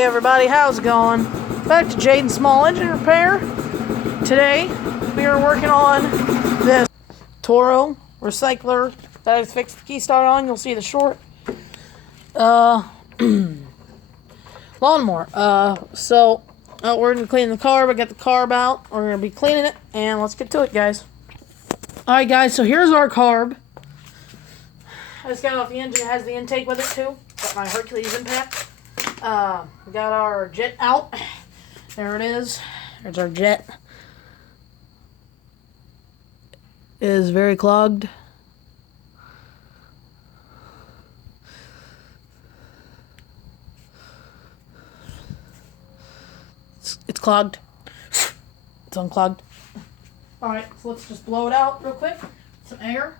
Hey everybody, how's it going? Back to Jaden Small Engine Repair. Today we are working on this Toro recycler that I fixed the key start on. You'll see the short lawnmower. We're gonna clean the carb. I got the carb out. We're gonna be cleaning it, and let's get to it, guys. Alright guys, so here's our carb. I just got it off the engine. It has the intake with it too. Got my Hercules impact. We got our jet out. There it is. There's our jet. It is very clogged. It's clogged. It's unclogged. Alright, so let's just blow it out real quick. Some air.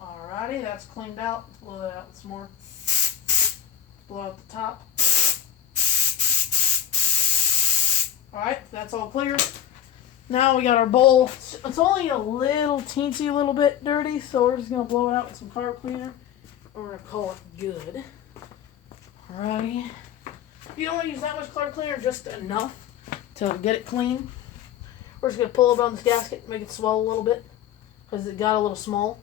Alrighty, that's cleaned out. Let's blow that out some more. Blow out the top. Alright, that's all clear. Now we got our bowl. It's only a little teensy little bit dirty, so we're just going to blow it out with some carb cleaner. We're going to call it good. Alrighty. You don't want to use that much carb cleaner, just enough to get it clean. We're just going to pull it on this gasket and make it swell a little bit because it got a little small.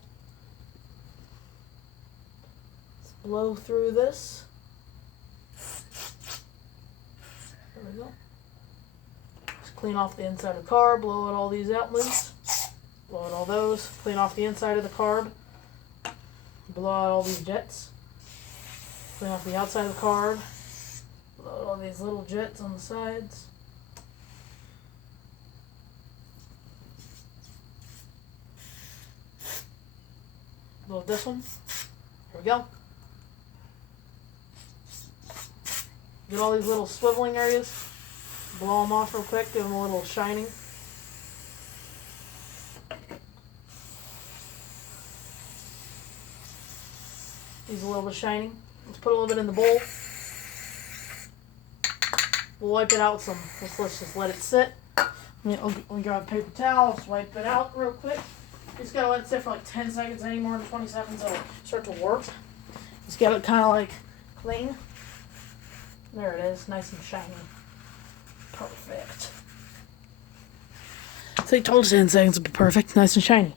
Let's blow through this. There we go. Clean off the inside of the carb, blow out all these outlets, blow out all those, clean off the inside of the carb, blow out all these jets, clean off the outside of the carb, blow out all these little jets on the sides. Blow out this one. There we go. Get all these little swiveling areas. Blow them off real quick, give them a little shining. Needs a little bit of shining. Let's put a little bit in the bowl. We'll wipe it out with some, let's just let it sit. We grab a paper towel, let's wipe it out real quick. Just gotta let it sit for like 10 seconds, any more than 20 seconds, it'll start to work. Just get it kind of like clean. There it is, nice and shiny. Perfect. So he told us 10 seconds would be perfect, nice and shiny.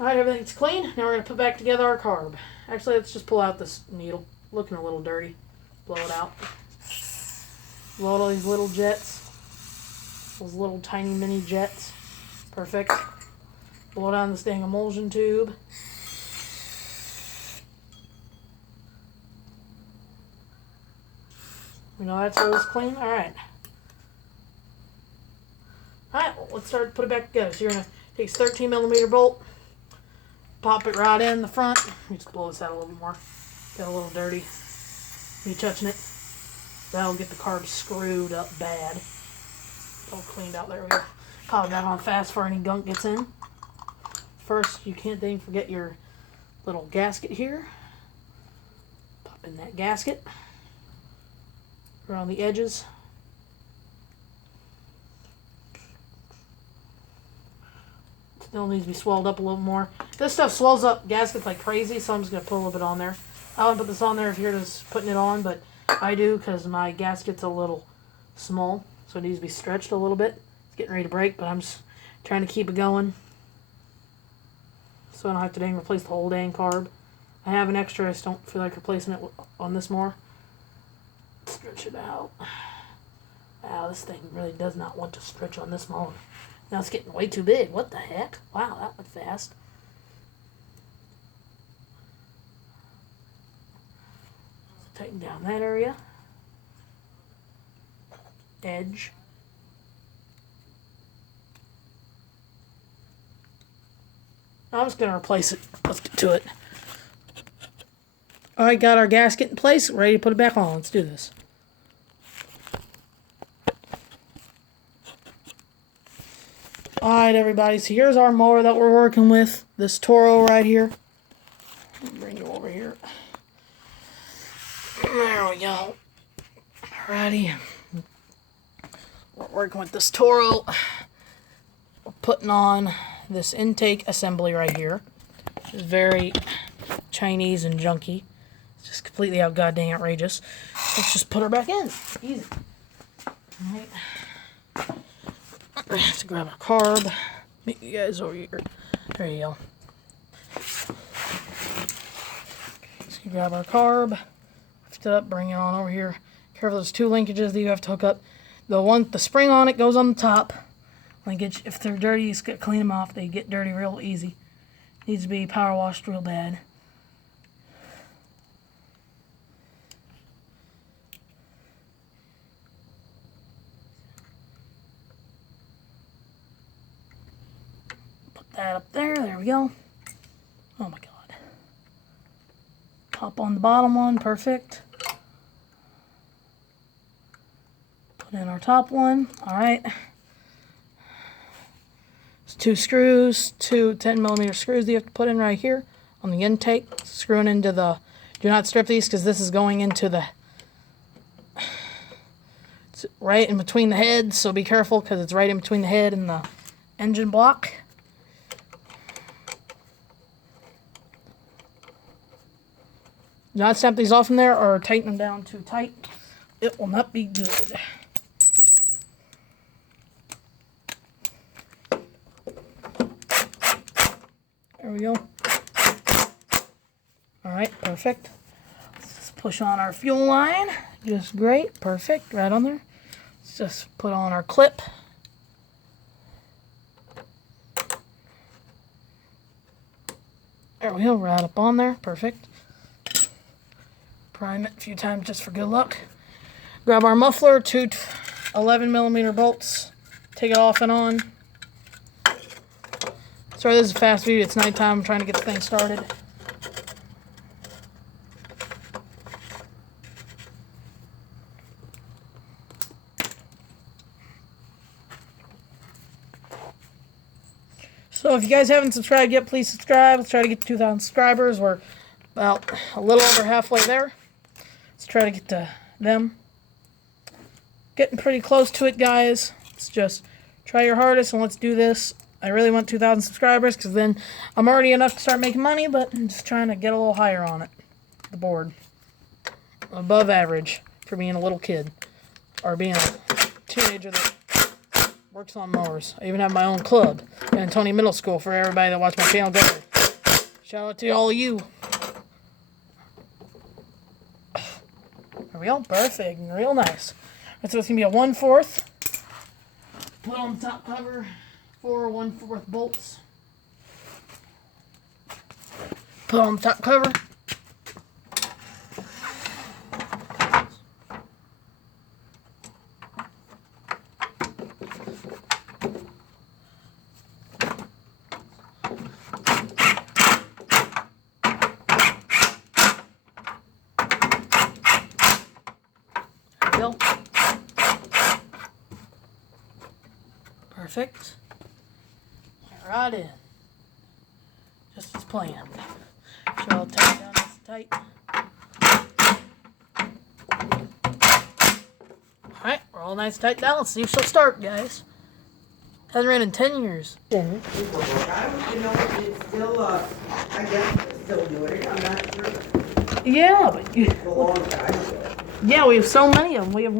Alright, everything's clean. Now we're going to put back together our carb. Actually, let's just pull out this needle. Looking a little dirty. Blow it out. Blow out all these little jets. Those little tiny mini jets. Perfect. Blow down this dang emulsion tube. You know that's always clean? Alright. Alright, well, let's start to put it back together. So you're going to take this 13mm bolt, pop it right in the front. Let me just blow this out a little bit more. Got a little dirty. Me touching it. That'll get the carb screwed up bad. All cleaned out. There we go. Pop it back on fast before any gunk gets in. First, you can't then forget your little gasket here. Pop in that gasket. Around the edges. Still needs to be swelled up a little more. This stuff swells up gaskets like crazy, so I'm just going to put a little bit on there. I wouldn't put this on there if you're just putting it on, but I do because my gasket's a little small, so it needs to be stretched a little bit. It's getting ready to break, but I'm just trying to keep it going so I don't have to dang replace the whole dang carb. I have an extra, I just don't feel like replacing it on this more. Stretch it out. Wow, this thing really does not want to stretch on this mower. Now it's getting way too big. What the heck? Wow, that went fast. Tighten down that area. Edge. I'm just going to replace it. Let's get to it. Alright, got our gasket in place. Ready to put it back on. Let's do this. Alright, everybody. So here's our mower that we're working with. This Toro right here. Bring you over here. There we go. Alrighty. We're working with this Toro. We're putting on this intake assembly right here. It's very Chinese and junky. It's just completely out goddamn outrageous. Let's just put her back in. Easy. Alright. I have to grab our carb. Meet you guys over here. There you go. So you grab our carb, lift it up, bring it on over here. Careful, there's two linkages that you have to hook up. The spring on it goes on the top. Linkage. If they're dirty, you just gotta clean them off. They get dirty real easy. Needs to be power washed real bad. Put that up there. There we go. Oh my god. Pop on the bottom one. Perfect. Put in our top one. Alright. Two screws, two 10mm screws that you have to put in right here on the intake. Screwing into the, do not strip these because this is going into the, it's right in between the heads, so be careful because it's right in between the head and the engine block. Do not snap these off from there or tighten them down too tight. It will not be good. There we go. Alright, perfect. Let's just push on our fuel line. Just great. Perfect. Right on there. Let's just put on our clip. There we go. Right up on there. Perfect. Prime it a few times just for good luck. Grab our muffler, two 11mm bolts. Take it off and on. Sorry, this is a fast video. It's nighttime. I'm trying to get the thing started. So if you guys haven't subscribed yet, please subscribe. Let's try to get to 2,000 subscribers. We're about a little over halfway there. Let's try to get to them. Getting pretty close to it, guys. Let's just try your hardest and let's do this. I really want 2,000 subscribers because then I'm already enough to start making money, but I'm just trying to get a little higher on it. The board. Above average for being a little kid. Or being a teenager that works on mowers. I even have my own club in Tony Middle School for everybody that watch my channel. Go. Shout out to all of you. There we go. Perfect. Real nice. So it's going to be a 1/4. Put on the top cover. 4 1/4 bolts. Put on the top cover. There we go. Perfect. Right in. Just as planned. So I'll tighten down this tight. Alright, we're all nice and tight down. Let's see if she'll start, guys. Hasn't ran in 10 years. I don't, it's still, I guess it's still doing it. I'm not sure. Yeah, but It's a long time ago. yeah, we have so many of them. We have